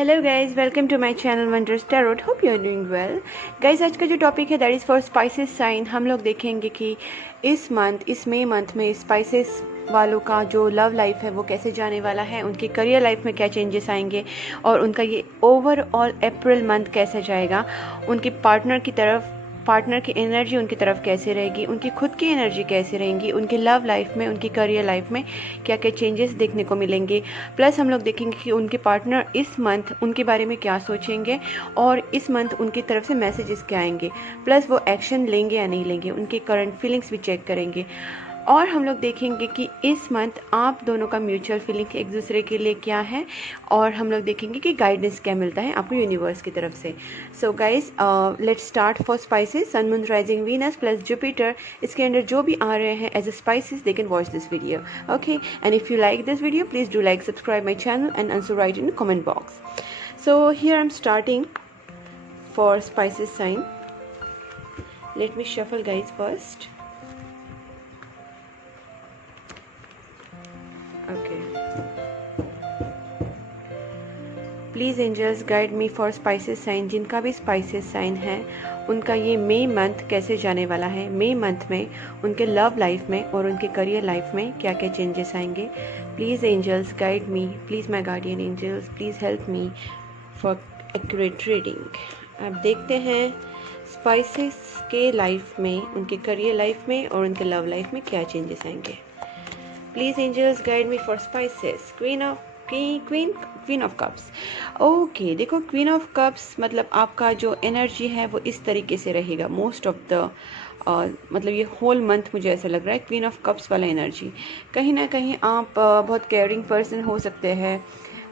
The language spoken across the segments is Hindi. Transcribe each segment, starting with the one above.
Hello guys, welcome to my channel wonders tarot. Hope you are doing well. Guys, आज का जो टॉपिक है that is for Pisces sign. हम लोग देखेंगे कि इस मई मंथ में स्पाइसेस वालों का जो लव लाइफ है वो कैसे जाने वाला है, उनकी करियर लाइफ में क्या चेंजेस आएंगे और उनका ये ओवरऑल अप्रैल मंथ कैसे जाएगा, उनके पार्टनर की एनर्जी उनकी तरफ कैसे रहेगी, उनकी खुद की एनर्जी कैसे रहेंगी, उनकी लव लाइफ में, उनकी करियर लाइफ में क्या क्या चेंजेस देखने को मिलेंगे। प्लस हम लोग देखेंगे कि उनके पार्टनर इस मंथ उनके बारे में क्या सोचेंगे और इस मंथ उनकी तरफ से मैसेजेस क्या आएंगे। प्लस वो एक्शन लेंगे या नहीं लेंगे, उनके करंट फीलिंग्स भी चेक करेंगे। और हम लोग देखेंगे कि इस मंथ आप दोनों का म्यूचुअल फीलिंग एक दूसरे के लिए क्या है और हम लोग देखेंगे कि गाइडेंस क्या मिलता है आपको यूनिवर्स की तरफ से। So guys, let's start for Pisces. Sun, moon, rising, Venus plus Jupiter, इसके अंदर जो भी आ रहे हैं as a Pisces they can watch this video, okay. And if you like this video please do like, subscribe my channel and also write in comment box. So here I am starting for Pisces sign. Let me shuffle guys first. Okay. Please angels guide me for Pisces sign. जिनका भी स्पाइसेस साइन है उनका ये मई मंथ कैसे जाने वाला है, मई मंथ में उनके लव लाइफ में और उनके करियर लाइफ में क्या क्या चेंजेस आएंगे. Please angels guide me, please my guardian angels please help me for accurate reading. अब देखते हैं स्पाइसेस के लाइफ में, उनके करियर लाइफ में और उनके लव लाइफ में क्या चेंजेस आएंगे. Please angels guide me for Pisces. Queen of cups. Okay, देखो क्वीन ऑफ कप्स मतलब आपका जो एनर्जी है वो इस तरीके से रहेगा मोस्ट ऑफ द मतलब ये होल मंथ मुझे ऐसा लग रहा है. क्वीन ऑफ कप्स वाला एनर्जी, कहीं ना कहीं आप बहुत केयरिंग पर्सन हो सकते हैं,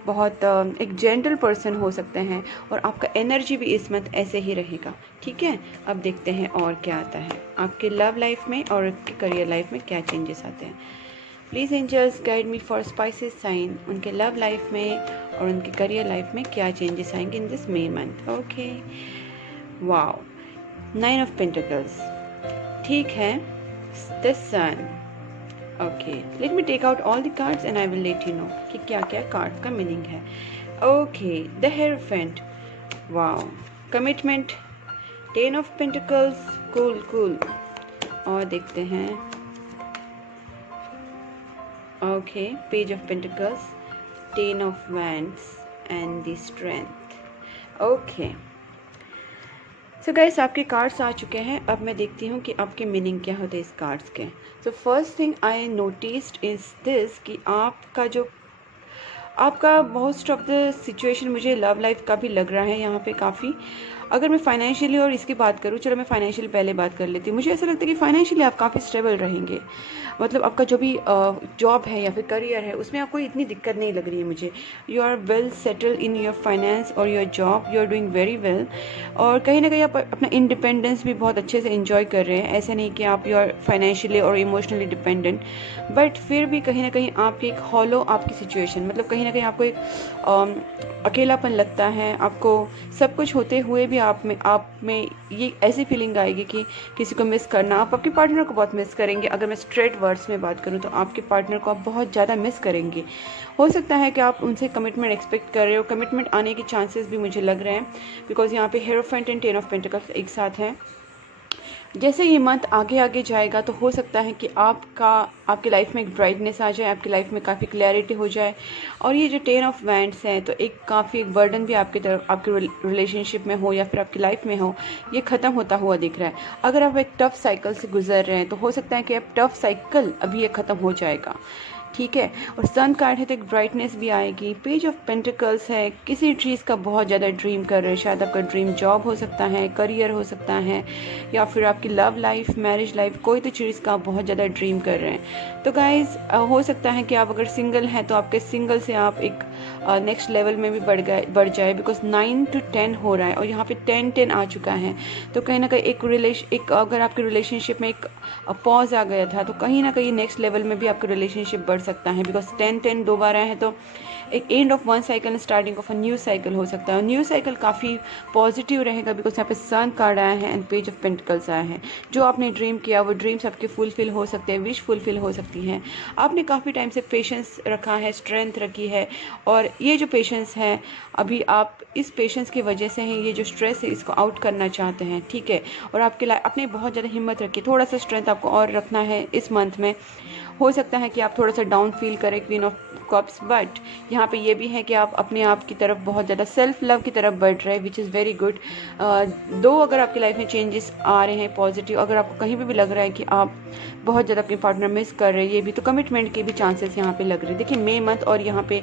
बहुत एक जेंटल पर्सन हो सकते हैं और आपका एनर्जी भी इस मंथ ऐसे ही रहेगा. ठीक है, अब देखते हैं और क्या आता है आपके लव लाइफ में और आपके करियर लाइफ में क्या चेंजेस आते हैं. Please angels guide me for Pisces sign. उनके लव लाइफ में और उनके करियर लाइफ में क्या चेंजेस आएंगे in this May month. Okay, wow, 9 of pentacles. ठीक है, the sun. Okay, let me take out all the cards and I will let you know कि क्या क्या कार्ड का मीनिंग है. Okay, the hierophant. Wow, commitment. 10 of pentacles. Cool. और देखते हैं. Okay, page of pentacles, 10 of wands and the strength. Okay, so guys, आपके कार्ड्स आ चुके हैं. अब मैं देखती हूँ कि आपके मीनिंग क्या होते हैं इस कार्ड्स के. So first thing I noticed is this कि आपका मोस्ट ऑफ द सिचुएशन मुझे लव लाइफ का भी लग रहा है यहाँ पे काफ़ी. अगर मैं फाइनेंशियली और इसकी बात करूँ, चलो मैं फाइनेंशियली पहले बात कर लेती हूँ. मुझे ऐसा लगता है कि फाइनेंशियली आप काफ़ी स्टेबल रहेंगे. मतलब आपका जो भी जॉब है या फिर करियर है उसमें आपको इतनी दिक्कत नहीं लग रही है मुझे. You are well settled in your finance और your job, you are doing very well. और कहीं ना कहीं आप अपना इंडिपेंडेंस भी बहुत अच्छे से इंजॉय कर रहे हैं. ऐसा नहीं कि आप यू आर फाइनेंशियली और इमोशनली डिपेंडेंट, बट फिर भी कहीं ना कहीं आपकी एक हॉलो आपकी सिचुएशन, मतलब कहीं ना कहीं आपको एक अकेलापन लगता है. आपको सब कुछ होते हुए भी आप में ये ऐसी फीलिंग आएगी कि किसी को मिस करना. आप आपके पार्टनर को बहुत मिस करेंगे. अगर मैं स्ट्रेट वर्ड्स में बात करूं तो आपके पार्टनर को आप बहुत ज़्यादा मिस करेंगे. हो सकता है कि आप उनसे कमिटमेंट एक्सपेक्ट कर रहे हो. कमिटमेंट आने के चांसेस भी मुझे लग रहे हैं बिकॉज यहाँ पे हेरोफेंट एंड 10 ऑफ पेंटिकल्स एक साथ हैं. जैसे ये मंथ आगे जाएगा तो हो सकता है कि आपकी लाइफ में एक ब्राइटनेस आ जाए, आपकी लाइफ में काफ़ी क्लैरिटी हो जाए. और ये जो 10 ऑफ वैंड्स हैं तो एक काफ़ी एक बर्डन भी आपकी तरफ, आपके रिलेशनशिप में हो या फिर आपकी लाइफ में हो, ये ख़त्म होता हुआ दिख रहा है. अगर आप एक टफ साइकिल से गुजर रहे हैं तो हो सकता है कि अब टफ साइकिल अभी ये ख़त्म हो जाएगा. ठीक है, और सन कार्ड है तो एक ब्राइटनेस भी आएगी. पेज ऑफ पेंटिकल्स है, किसी चीज़ का बहुत ज़्यादा ड्रीम कर रहे हैं. शायद आपका ड्रीम जॉब हो सकता है, करियर हो सकता है, या फिर आपकी लव लाइफ, मैरिज लाइफ, कोई तो चीज़ का आप बहुत ज़्यादा ड्रीम कर रहे हैं. तो गाइज, हो सकता है कि आप अगर सिंगल हैं तो आपके सिंगल से आप एक नेक्स्ट लेवल में भी बढ़ जाए बिकॉज 9 to 10 हो रहा है और यहाँ पे 10 आ चुका है. तो कहीं ना कहीं अगर आपके रिलेशनशिप में एक पॉज आ गया था तो कहीं ना कहीं नेक्स्ट लेवल में भी आपका रिलेशनशिप बढ़ सकता है, बिकॉज 10-10 दो बार आए हैं तो एक end of one cycle and starting of a new cycle हो सकता है। न्यू साइकिल काफ़ी पॉजिटिव रहेगा, बिकॉज यहाँ पे सन कार्ड आया है एंड पेज ऑफ पेंटिकल्स आया है। जो आपने ड्रीम किया वो ड्रीम्स आपके फुलफिल हो सकते हैं, विश फुलफिल हो सकती हैं। आपने काफ़ी टाइम से पेशेंस रखा है, स्ट्रेंथ रखी है, और ये जो पेशेंस है अभी आप इस पेशेंस की वजह से हैं, ये जो स्ट्रेस है इसको आउट करना चाहते हैं, ठीक है। और आपके लाइफ आपने बहुत ज़्यादा हिम्मत रखी, थोड़ा सा स्ट्रेंथ आपको और रखना है इस मंथ में। हो सकता है कि आप थोड़ा सा डाउन फील करें क्वीन ऑफ कप्स, बट यहाँ पे ये भी है कि आप अपने आप की तरफ बहुत ज़्यादा सेल्फ लव की तरफ बढ़ रहे हैं, विच इज़ वेरी गुड। दो अगर आपकी लाइफ में चेंजेस आ रहे हैं पॉजिटिव, अगर आपको कहीं भी लग रहा है कि आप बहुत ज़्यादा अपने पार्टनर मिस कर रहे हैं, ये भी तो कमिटमेंट के भी चांसेस यहाँ पे लग रहे हैं। देखिए मई मंथ और यहाँ पे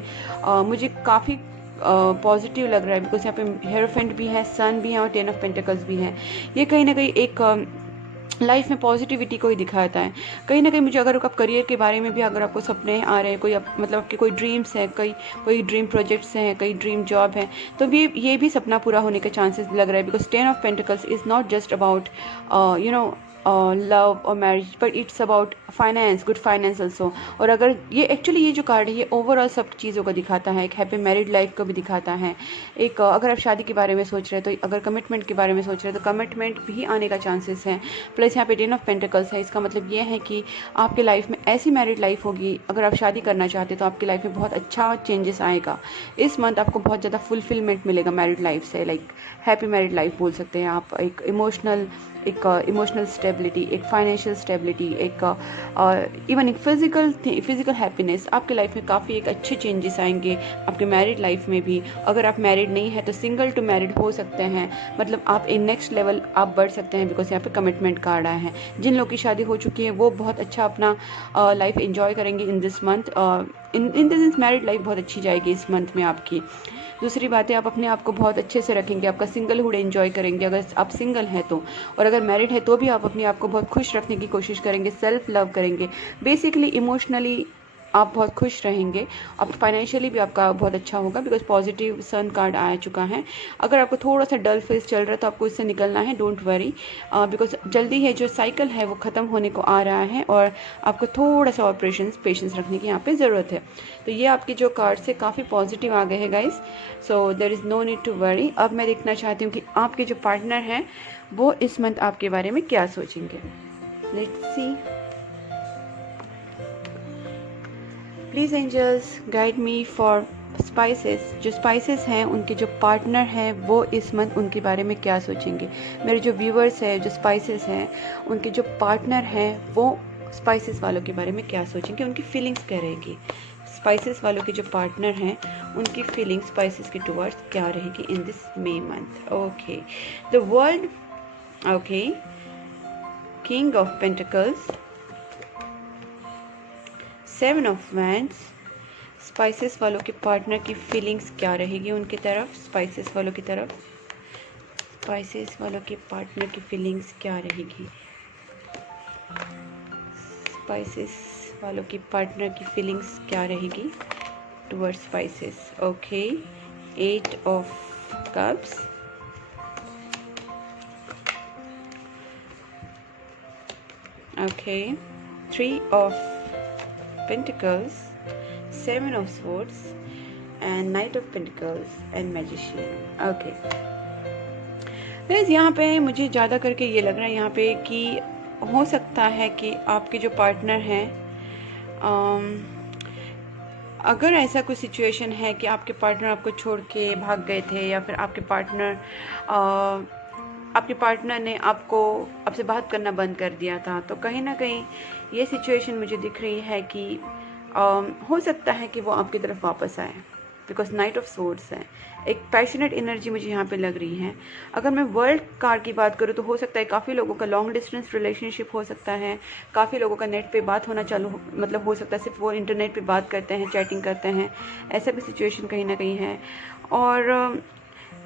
मुझे काफ़ी पॉजिटिव लग रहा है, बिकॉज यहाँ पे हेरोफेंट भी है, सन भी है और 10 ऑफ पेंटिकल्स भी है। ये कहीं ना कहीं एक लाइफ में पॉजिटिविटी को ही दिखाता है। कहीं ना कहीं मुझे अगर आप करियर के बारे में भी अगर आपको सपने आ रहे हैं, कोई मतलब आपके कोई ड्रीम्स हैं, कोई ड्रीम प्रोजेक्ट्स हैं, कई ड्रीम जॉब है, तो ये भी सपना पूरा होने के चांसेस लग रहा है, because 10 of pentacles is not just about love और marriage, but it's about finance, good finance also. और अगर ये एक्चुअली ये जो कार्ड है ये ओवरऑल सब चीज़ों को दिखाता है, एक हैप्पी मैरिड लाइफ को भी दिखाता है। एक अगर आप शादी के बारे में सोच रहे हैं तो अगर कमिटमेंट के बारे में सोच रहे हैं तो कमिटमेंट भी आने का चांसेस है। प्लस यहाँ पे 10 ऑफ पेंटिकल्स है, इसका मतलब ये है कि आपके लाइफ में ऐसी मैरिड लाइफ होगी, अगर आप शादी करना चाहते हैं तो आपकी लाइफ में बहुत अच्छा चेंजेस आएगा। इस मंथ आपको बहुत ज़्यादा फुलफिलमेंट मिलेगा मैरिड लाइफ से, लाइक हैप्पी मैरिड लाइफ बोल सकते हैं आप। एक इमोशनल स्टेबिलिटी, एक फाइनेंशियल स्टेबिलिटी, इवन एक फिजिकल हैप्पीनेस, आपके लाइफ में काफ़ी एक अच्छे चेंजेस आएंगे आपके मैरिड लाइफ में भी। अगर आप मैरिड नहीं है तो सिंगल टू मैरिड हो सकते हैं, मतलब आप इन नेक्स्ट लेवल आप बढ़ सकते हैं, बिकॉज यहाँ पे कमिटमेंट कार्ड आया है। जिन लोगों की शादी हो चुकी है वो बहुत अच्छा अपना लाइफ एंजॉय करेंगे in this month. In the sense married life बहुत अच्छी जाएगी इस मंथ में आपकी। दूसरी बात है आप अपने आप को बहुत अच्छे से रखेंगे, आपका सिंगलहुड एंजॉय करेंगे अगर आप सिंगल हैं तो, और अगर मैरिड है तो भी आप अपने आप को बहुत खुश रखने की कोशिश करेंगे, सेल्फ लव करेंगे। बेसिकली इमोशनली आप बहुत खुश रहेंगे। अब फाइनेंशियली भी आपका बहुत अच्छा होगा, बिकॉज पॉजिटिव सन कार्ड आ चुका है। अगर आपको थोड़ा सा डल फेस चल रहा है तो आपको इससे निकलना है, डोंट वरी, बिकॉज जल्दी है जो साइकिल है वो ख़त्म होने को आ रहा है, और आपको थोड़ा सा और पेशेंस रखने की यहाँ पे ज़रूरत है। तो ये आपके जो कार्ड से काफ़ी पॉजिटिव आ गए हैं guys, so there is no need to worry. अब मैं देखना चाहती हूँ कि आपके जो पार्टनर हैं वो इस मंथ आपके बारे में क्या सोचेंगे। Let's see. Please angels guide me for Pisces. जो स्पाइसेस हैं उनके जो पार्टनर हैं वो इस मंथ उनके बारे में क्या सोचेंगे। मेरे जो व्यूअर्स हैं जो स्पाइसेस हैं उनके जो पार्टनर हैं वो स्पाइसेस वालों के बारे में क्या सोचेंगे, उनकी फीलिंग्स क्या रहेगी। स्पाइसेस वालों के जो पार्टनर हैं उनकी फीलिंग्स स्पाइसेस के टुवर्ड्स क्या रहेगी in this May month. Okay, the world, okay, king of pentacles, 7 of wands. Spices वालों के पार्टनर की फीलिंग्स क्या रहेगी उनकी तरफ, स्पाइसेस वालों की तरफ, स्पाइसेस वालों के पार्टनर की फीलिंग्स क्या रहेगी, स्पाइसेस वालों की पार्टनर की फीलिंग्स क्या रहेगी towards spices. Okay, 8 of cups, okay, 3 of Pentacles, 7 of Swords, and Knight of Pentacles and Magician. Okay. Guys यहाँ पे मुझे ज़्यादा करके ये लग रहा है यहाँ पे कि हो सकता है कि आपके जो पार्टनर हैं, अगर ऐसा कोई सिचुएशन है कि आपके पार्टनर आपको छोड़ के भाग गए थे, या फिर आपके पार्टनर ने आपसे बात करना बंद कर दिया था, तो कहीं ना कहीं ये सिचुएशन मुझे दिख रही है कि हो सकता है कि वो आपकी तरफ वापस आए, बिकॉज नाइट ऑफ सोर्ड्स है। एक पैशनेट एनर्जी मुझे यहाँ पे लग रही है। अगर मैं वर्ल्ड कार्ड की बात करूँ तो हो सकता है काफ़ी लोगों का लॉन्ग डिस्टेंस रिलेशनशिप हो सकता है, काफ़ी लोगों का नेट पे बात होना मतलब हो सकता है सिर्फ वो इंटरनेट पे बात करते हैं, चैटिंग करते हैं, ऐसा भी सिचुएशन कहीं ना कहीं है। और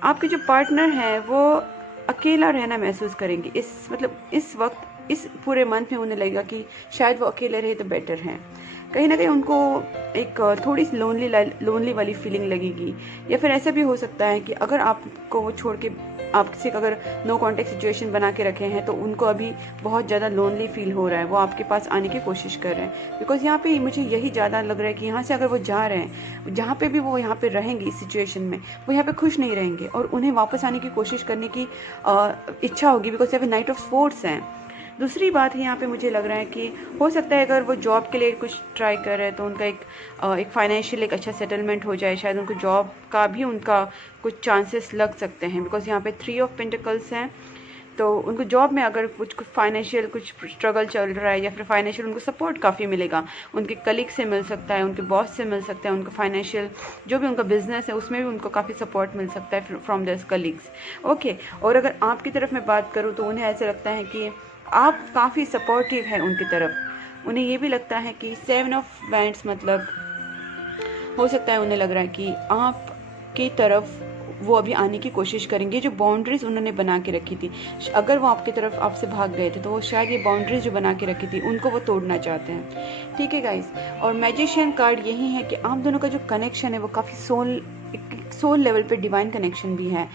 आपके जो पार्टनर हैं वो अकेला रहना महसूस करेंगे इस वक्त, इस पूरे मंथ में उन्हें लगेगा कि शायद वो अकेले रहे तो बेटर हैं। कहीं ना कहीं उनको एक थोड़ी सी लोनली वाली फीलिंग लगेगी, या फिर ऐसा भी हो सकता है कि अगर आपको वो छोड़ के आप किसी का अगर नो कॉन्टेक्ट सिचुएशन बना के रखे हैं तो उनको अभी बहुत ज़्यादा लोनली फील हो रहा है, वो आपके पास आने की कोशिश कर रहे हैं। बिकॉज यहाँ पे मुझे यही ज़्यादा लग रहा है कि यहाँ से अगर वो जा रहे हैं, जहाँ पे भी वो यहाँ पे रहेंगे इस सिचुएशन में, वो यहाँ पे खुश नहीं रहेंगे और उन्हें वापस आने की कोशिश करने की इच्छा होगी, बिकॉज यहाँ पे नाइट ऑफ स्पोर्ट्स हैं। दूसरी बात है यहाँ पे मुझे लग रहा है कि हो सकता है अगर वो जॉब के लिए कुछ ट्राई कर रहे हैं तो उनका एक फाइनेंशियल एक अच्छा सेटलमेंट हो जाए, शायद उनको जॉब का भी उनका कुछ चांसेस लग सकते हैं, बिकॉज यहाँ पे 3 ऑफ पेंटिकल्स हैं। तो उनको जॉब में अगर कुछ फाइनेंशियल कुछ स्ट्रगल चल रहा है या फिर फाइनेंशियल उनको सपोर्ट काफ़ी मिलेगा, उनके कलीग से मिल सकता है, उनके बॉस से मिल सकता है, उनका फाइनेंशियल जो भी उनका बिजनेस है उसमें भी उनको काफ़ी सपोर्ट मिल सकता है फ्रॉम देयर कलीग्स। ओके, और अगर आपकी तरफ मैं बात करूँ तो उन्हें ऐसा लगता है कि आप काफ़ी सपोर्टिव हैं उनकी तरफ। उन्हें ये भी लगता है कि 7 ऑफ वैंड्स मतलब हो सकता है उन्हें लग रहा है कि आपकी तरफ वो अभी आने की कोशिश करेंगे। जो बाउंड्रीज उन्होंने बना के रखी थी, अगर वो आपकी तरफ आपसे भाग गए थे तो वो शायद ये बाउंड्रीज जो बना के रखी थी उनको वो तोड़ना चाहते हैं। ठीक है गाइस, और मैजिशियन कार्ड यही है कि आप दोनों का जो कनेक्शन है वो काफ़ी सोल लेवल पे डिवाइन कनेक्शन भी है।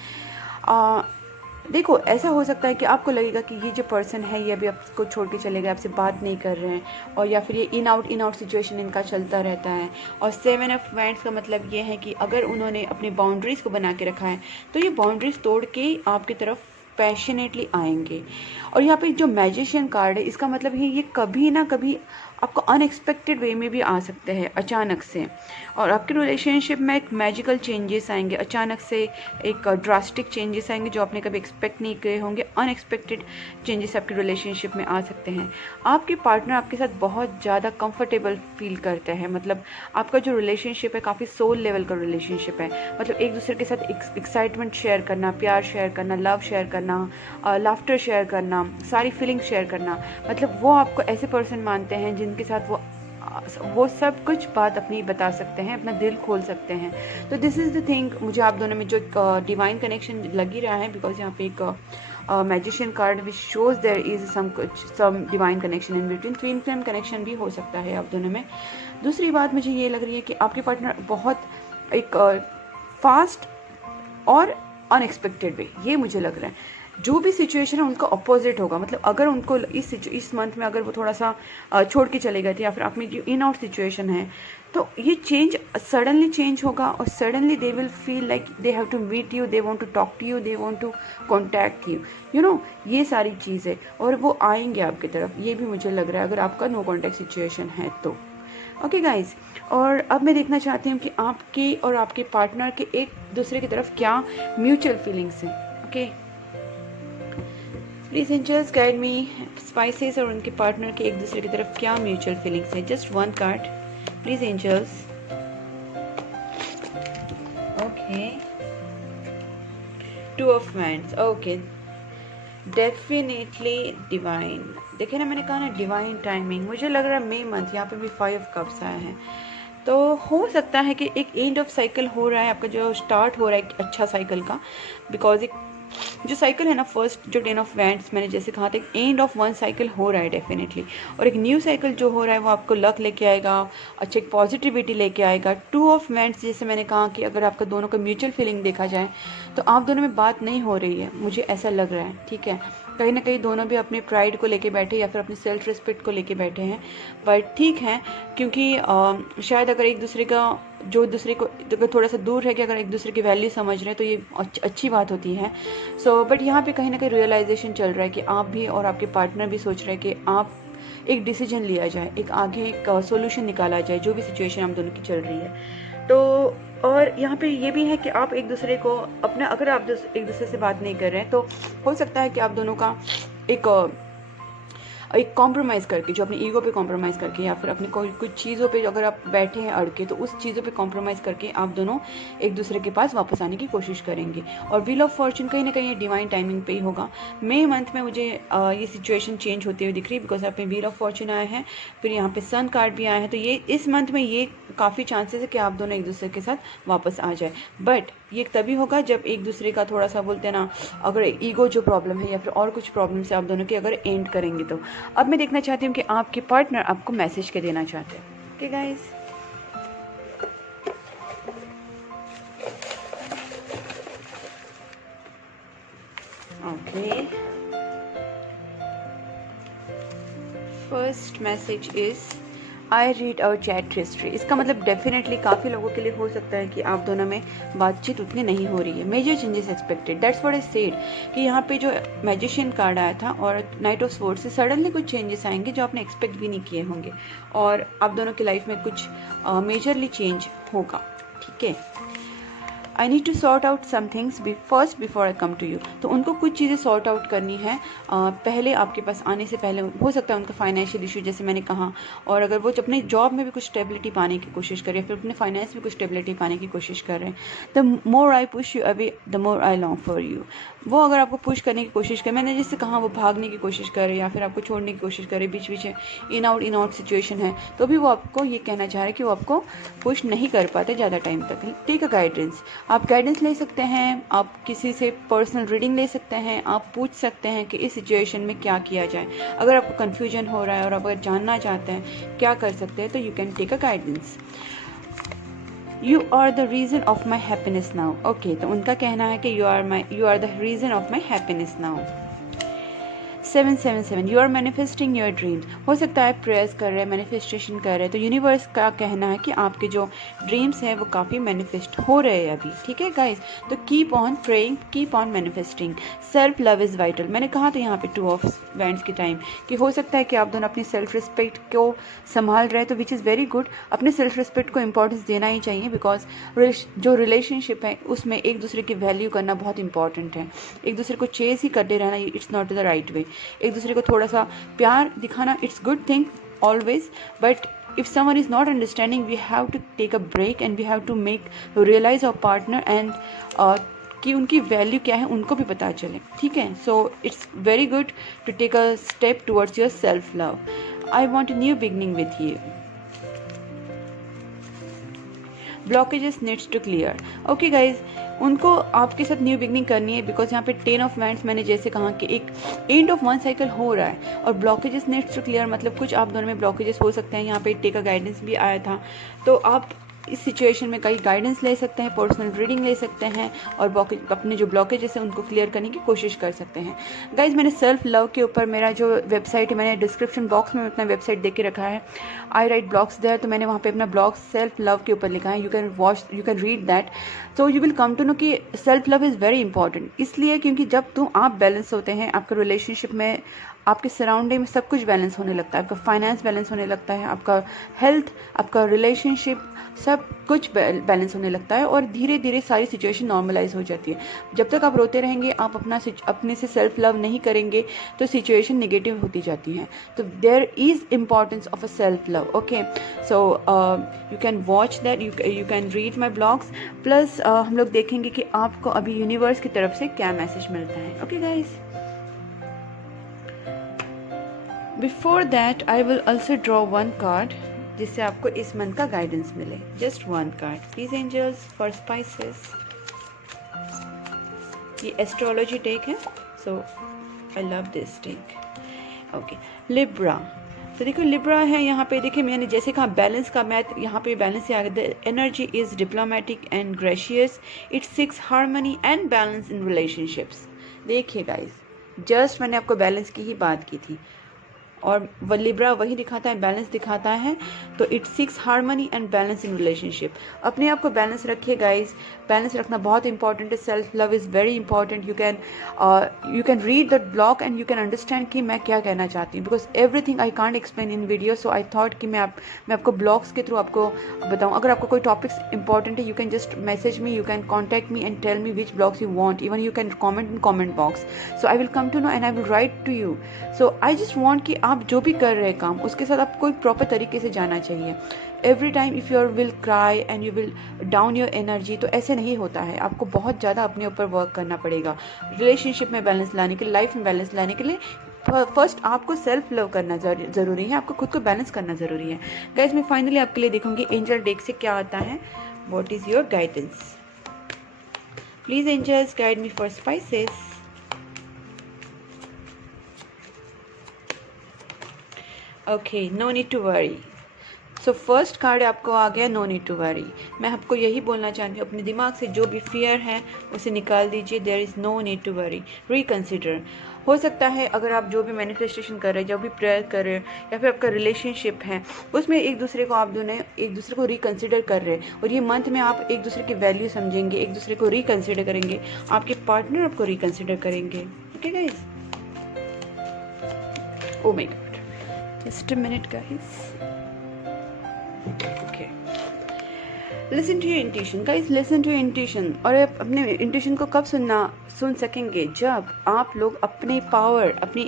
देखो, ऐसा हो सकता है कि आपको लगेगा कि ये जो पर्सन है ये अभी आपको छोड़ के चले गए, आपसे बात नहीं कर रहे हैं, और या फिर ये इन आउट सिचुएशन इनका चलता रहता है। और 7 ऑफ वैंड्स का मतलब ये है कि अगर उन्होंने अपनी बाउंड्रीज़ को बना के रखा है तो ये बाउंड्रीज़ तोड़ के आपकी तरफ पैशनेटली आएंगे। और यहाँ पे जो मैजिशियन कार्ड है इसका मतलब है ये कभी ना कभी आपको अनएक्सपेक्टेड वे में भी आ सकते हैं, अचानक से, और आपके रिलेशनशिप में एक मैजिकल चेंजेस आएंगे, अचानक से एक ड्रास्टिक चेंजेस आएंगे जो आपने कभी एक्सपेक्ट नहीं किए होंगे। अनएक्सपेक्टेड चेंजेस आपके रिलेशनशिप में आ सकते हैं। आपके पार्टनर आपके साथ बहुत ज़्यादा कंफर्टेबल फील करते हैं, मतलब आपका जो रिलेशनशिप है काफ़ी सोल लेवल का रिलेशनशिप है, मतलब एक दूसरे के साथ एक्साइटमेंट शेयर करना, प्यार शेयर करना, लव शेयर करना, लाफ्टर शेयर करना, सारी फीलिंग शेयर करना, मतलब वो आपको ऐसे पर्सन मानते हैं जिनके साथ वो सब कुछ बात अपनी बता सकते हैं, अपना दिल खोल सकते हैं। तो दिस इज़ द थिंग, मुझे आप दोनों में जो डिवाइन कनेक्शन लग ही रहा है, बिकॉज यहाँ पे एक magician card which shows there is some divine connection in between. Twin flame connection भी हो सकता है आप दोनों में। दूसरी बात मुझे ये लग रही है कि आपके पार्टनर बहुत एक फास्ट और अनएक्सपेक्टेड वे, ये मुझे लग रहा है जो भी सिचुएशन है उनका अपोजिट होगा। मतलब अगर उनको इस मंथ में अगर वो थोड़ा सा छोड़ के चले गए थे या फिर आप में जो इन आउट सिचुएशन है तो ये चेंज सडनली चेंज होगा और suddenly they will feel like they have to meet you, they want to talk to you, they want to contact you, you know, ये सारी चीज़ें, और वो आएंगे आपकी तरफ, ये भी मुझे लग रहा है अगर आपका नो कॉन्टैक्ट सिचुएशन है तो। ओके गाइज, और अब मैं देखना चाहती हूँ कि आपके और आपके पार्टनर के एक दूसरे की तरफ क्या म्यूचुअल फीलिंग्स हैं। Okay, please angels guide me, Pisces और उनके पार्टनर के एक दूसरे की तरफ क्या म्यूचुअल फीलिंग्स हैं। Just one card please angels. Okay, 2 of wands. Okay, definitely divine. देखिए ना, मैंने कहा ना डिवाइन टाइमिंग, मुझे लग रहा है मई मंथ, यहाँ पे भी 5 ऑफ कप्स आए हैं, तो हो सकता है कि एक एंड ऑफ साइकिल हो रहा है आपका, जो स्टार्ट हो रहा है एक अच्छा साइकिल का, बिकॉज एक जो साइकिल है ना, फर्स्ट जो 10 ऑफ वैंड्स मैंने जैसे कहा था, एंड ऑफ वन साइकिल हो रहा है डेफिनेटली, और एक न्यू साइकिल जो हो रहा है वो आपको लक लेके आएगा, अच्छा एक पॉजिटिविटी लेके आएगा। 2 ऑफ वैंड्स जैसे मैंने कहा कि अगर आपका दोनों का म्यूचुअल फीलिंग देखा जाए तो आप दोनों में बात नहीं हो रही है, मुझे ऐसा लग रहा है। ठीक है, कहीं ना कहीं दोनों भी अपने प्राइड को लेके बैठे या फिर अपनी सेल्फ रिस्पेक्ट को लेके बैठे हैं, बट ठीक है, क्योंकि शायद अगर एक दूसरे का जो दूसरे को अगर थोड़ा सा दूर है कि अगर एक दूसरे की वैल्यू समझ रहे हैं तो ये अच्छी बात होती है। सो बट यहाँ पे कहीं ना कहीं रियलाइजेशन चल रहा है कि आप भी और आपके पार्टनर भी सोच रहे हैं कि आप एक डिसीजन लिया जाए, एक आगे एक सोल्यूशन निकाला जाए जो भी सिचुएशन हम दोनों की चल रही है। तो और यहाँ पे ये भी है कि आप एक दूसरे को अपना, अगर आप एक दूसरे से बात नहीं कर रहे हैं तो हो सकता है कि आप दोनों का एक कॉम्प्रोमाइज़ करके, जो अपनी ईगो पे कॉम्प्रोमाइज़ करके या फिर अपनी कोई कुछ चीज़ों पे अगर आप बैठे हैं अड़ के, तो उस चीज़ों पे कॉम्प्रोमाइज़ करके आप दोनों एक दूसरे के पास वापस आने की कोशिश करेंगे। और व्हील ऑफ फॉर्चून कहीं ना कहीं ये डिवाइन टाइमिंग पे ही होगा। मई मंथ में मुझे ये सिचुएशन चेंज होती हुई दिख रही है, बिकॉज यहाँ पे व्हील ऑफ फॉर्चून आया है, फिर यहाँ पे सन कार्ड भी आया है, तो ये इस मंथ में ये काफ़ी चांसेस है कि आप दोनों एक दूसरे के साथ वापस आ जाए। बट ये तभी होगा जब एक दूसरे का थोड़ा सा बोलते हैं ना, अगर ईगो जो प्रॉब्लम है या फिर और कुछ प्रॉब्लम से आप दोनों की अगर एंड करेंगे तो। अब मैं देखना चाहती हूँ कि आपके पार्टनर आपको मैसेज क्या देना चाहते हैं। Okay guys, okay, first message is I read our chat history. इसका मतलब डेफिनेटली काफ़ी लोगों के लिए हो सकता है कि आप दोनों में बातचीत उतनी नहीं हो रही है। Major changes expected, that's what I said कि यहाँ पे जो मैजिशियन कार्ड आया था और नाइट ऑफ स्वॉर्ड्स से सडनली कुछ चेंजेस आएंगे जो आपने एक्सपेक्ट भी नहीं किए होंगे, और आप दोनों की लाइफ में कुछ मेजरली चेंज होगा। ठीक है, I need to sort out some things first before I come to you. तो उनको कुछ चीज़ें सॉर्ट आउट करनी है पहले, आपके पास आने से पहले। हो सकता है उनका फाइनेंशियल इशू जैसे मैंने कहा, और अगर वो अपने जॉब में भी कुछ स्टेबिलिटी पाने की कोशिश कर रहे हैं, फिर अपने फाइनेंस में कुछ स्टेबिलिटी पाने की कोशिश कर रहे हैं, the more I push you away the more I long for you. वो अगर आपको पुश करने की कोशिश करे, मैंने जैसे कहा वो भागने की कोशिश करे या फिर आपको छोड़ने की कोशिश करे, बीच बीच इन आउट सिचुएशन है, तो भी वो आपको ये कहना चाह रहे हैं कि वो आपको पुश नहीं कर पाते ज़्यादा टाइम तक। टेक अ गाइडेंस, आप गाइडेंस ले सकते हैं, आप किसी से पर्सनल रीडिंग ले सकते हैं, आप पूछ सकते हैं कि इस सिचुएशन में क्या किया जाए। अगर आपको कन्फ्यूजन हो रहा है और आप अगर जानना चाहते हैं क्या कर सकते हैं, तो you can take a guidance. You are the reason of my happiness now. Okay, तो उनका कहना है कि you are the reason of my happiness now. 777, you are manifesting your dreams. हो सकता है प्रेयर्स कर रहे हैं, मैनिफेस्टेशन कर रहे हैं, तो यूनिवर्स का कहना है कि आपके जो ड्रीम्स हैं वो काफ़ी मैनिफेस्ट हो रहे हैं अभी। ठीक है गाइज, तो keep on praying, keep on manifesting. Self love is vital. मैंने कहा था यहाँ पे 2 ऑफ वैंड्स के टाइम कि हो सकता है कि आप दोनों अपनी सेल्फ रिस्पेक्ट को संभाल रहे हैं, तो विच इज़ वेरी गुड। अपने सेल्फ रिस्पेक्ट को इंपॉर्टेंस देना ही चाहिए, बिकॉज जो रिलेशनशिप है उसमें एक दूसरे की वैल्यू करना बहुत इंपॉर्टेंट है। एक दूसरे को चेस ही करते रहना, it's not the right way. एक दूसरे को थोड़ा सा प्यार दिखाना, it's good thing always, but if someone is not understanding, we have to take a break and we have to make realize our partner and कि उनकी वैल्यू क्या है उनको भी पता चले। ठीक है, so it's very good to take a step towards your self love. I want a new beginning with you. Blockages needs to clear. Okay guys, उनको आपके साथ न्यू बिगनिंग करनी है, बिकॉज यहाँ पे 10 ऑफ वैंड्स मैंने जैसे कहा कि एक एंड ऑफ वन साइकिल हो रहा है, और ब्लॉकेजेस नीड्स टू क्लियर मतलब कुछ आप दोनों में ब्लॉकेजेस हो सकते हैं। यहाँ पे टेक अ गाइडेंस भी आया था, तो आप इस सिचुएशन में कई गाइडेंस ले सकते हैं, पर्सनल रीडिंग ले सकते हैं, और अपने जो ब्लॉकेजेस हैं उनको क्लियर करने की कोशिश कर सकते हैं। गाइज, मैंने सेल्फ लव के ऊपर मेरा जो वेबसाइट है, मैंने डिस्क्रिप्शन बॉक्स में अपना वेबसाइट दे के रखा है, आई राइट ब्लॉग्स देयर, तो मैंने वहाँ पे अपना ब्लॉग सेल्फ लव के ऊपर लिखा है। You can read that, so you will come to know कि self love is very important. इसलिए क्योंकि जब आप बैलेंस होते हैं, आपके रिलेशनशिप में, आपके सराउंडिंग में सब कुछ बैलेंस होने लगता है, आपका फाइनेंस बैलेंस होने लगता है, आपका हेल्थ, आपका रिलेशनशिप, सब कुछ बैलेंस होने लगता है, और धीरे धीरे सारी सिचुएशन नॉर्मलाइज हो जाती है। जब तक आप रोते रहेंगे, आप अपने से सेल्फ लव नहीं करेंगे, तो सिचुएशन नेगेटिव होती जाती है। तो there is importance of a self love. Okay, so you can watch that, you can read my blogs, plus हम लोग देखेंगे कि आपको अभी यूनिवर्स की तरफ से क्या मैसेज मिलता है। Okay guys, before that I will also draw 1 card जिससे आपको इस मंथ का गाइडेंस मिले। Just 1 card please angels for spices. ये एस्ट्रोलॉजी टेक है, so I love this take. Okay, Libra. तो देखो लिब्रा है यहाँ पे, देखिए मैंने जैसे कहा बैलेंस का मैथ, यहाँ पे बैलेंस से आ गया। Energy is diplomatic and gracious, it seeks harmony and balance in relationships. देखिए गाइज, जस्ट मैंने आपको बैलेंस की ही बात की थी, और लिब्रा वही दिखाता है, बैलेंस दिखाता है। तो it seeks harmony and balance in relationship. अपने आप को बैलेंस रखिए गाइज, बैलेंस रखना बहुत इंपॉर्टेंट है। Self love is very important. You can read the blog and you can understand कि मैं क्या कहना चाहती हूँ, because everything I can't explain in video, so I thought कि मैं आपको ब्लॉग्स के थ्रू आपको बताऊँ। अगर आपको कोई टॉपिक्स इंपॉर्टेंट है, you can just message me, you can contact me and tell me which blogs you want, even you can comment in comment box, so I will come to know and I will write to you. So I just want कि आप जो भी कर रहे हैं काम, उसके साथ आपको एक प्रॉपर तरीके से जाना चाहिए। Every time if you're will cry and you will down your energy, तो ऐसे नहीं होता है। आपको बहुत ज़्यादा अपने ऊपर वर्क करना पड़ेगा रिलेशनशिप में बैलेंस लाने के लिए, लाइफ में बैलेंस लाने के लिए। फर्स्ट आपको सेल्फ लव करना ज़रूरी है, आपको खुद को बैलेंस करना ज़रूरी है। गाइस, मैं फाइनली आपके लिए देखूंगी एंजल डेक से क्या आता है। What is your guidance? Please angels guide me for Pisces. Okay, no need to worry. So first card आपको आ गया नो नीड टू वरी। मैं आपको यही बोलना चाहती हूँ, अपने दिमाग से जो भी फियर है उसे निकाल दीजिए। There is no need to worry, reconsider. हो सकता है अगर आप जो भी मैनिफेस्टेशन कर रहे हैं, जो भी प्रेयर कर रहे हैं, या फिर आपका रिलेशनशिप है उसमें एक दूसरे को आप दोनों एक दूसरे को रिकन्सिडर कर रहे हैं, और ये मंथ में आप एक दूसरे की वैल्यू समझेंगे, एक दूसरे को रिकन्सिडर करेंगे, आपके पार्टनर आपको रिकन्सिडर करेंगे। Okay guys, oh my god, just a minute guys. Okay, listen to your intuition guys, listen to your intuition. और आप अपने इंट्यूशन को कब सुन सकेंगे? जब आप लोग अपने पावर, अपनी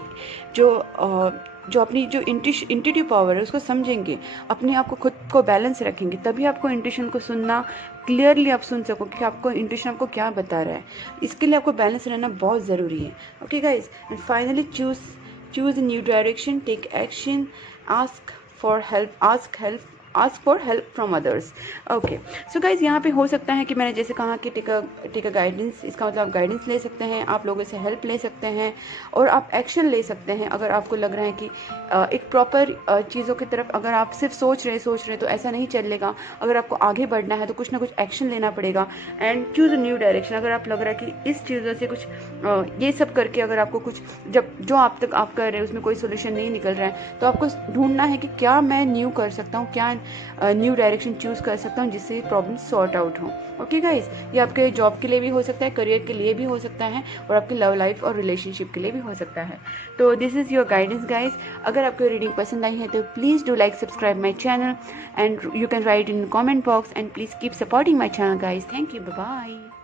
अपनी जो इंट्यूटिव पावर है उसको समझेंगे, अपने आप को खुद को बैलेंस रखेंगे, तभी आपको इंट्यूशन को सुनना क्लियरली आप सुन सको कि आपको इंट्यूशन आपको क्या बता रहा है। इसके लिए आपको बैलेंस रहना बहुत ज़रूरी है। Okay guys, and finally choose a new direction, take action, ask for help from others. Okay, so guys, यहाँ पे हो सकता है कि मैंने जैसे कहा कि टेक अ गाइडेंस, इसका मतलब आप गाइडेंस ले सकते हैं, आप लोगों से हेल्प ले सकते हैं, और आप एक्शन ले सकते हैं। अगर आपको लग रहा है कि एक प्रॉपर चीज़ों की तरफ अगर आप सिर्फ सोच रहे हैं तो ऐसा नहीं चलेगा। अगर आपको आगे बढ़ना है तो कुछ ना कुछ एक्शन लेना पड़ेगा। And choose a new direction. अगर आप लग रहा है कि इस चीज़ों से कुछ ये सब करके अगर आपको कुछ जो आप कर रहे हैं उसमें कोई सोल्यूशन नहीं निकल रहा है, तो आपको ढूंढना है कि क्या मैं न्यू कर सकता हूँ, क्या न्यू डायरेक्शन चूज़ कर सकता हूँ जिससे प्रॉब्लम सॉर्ट आउट हो। ओके गाइज, ये आपके जॉब के लिए भी हो सकता है, करियर के लिए भी हो सकता है, और आपकी लव लाइफ और रिलेशनशिप के लिए भी हो सकता है। तो this is your guidance guys. अगर आपको रीडिंग पसंद आई है तो please do like, subscribe my channel, and you can write in comment box, and please keep supporting my channel guys. Thank you, bye bye.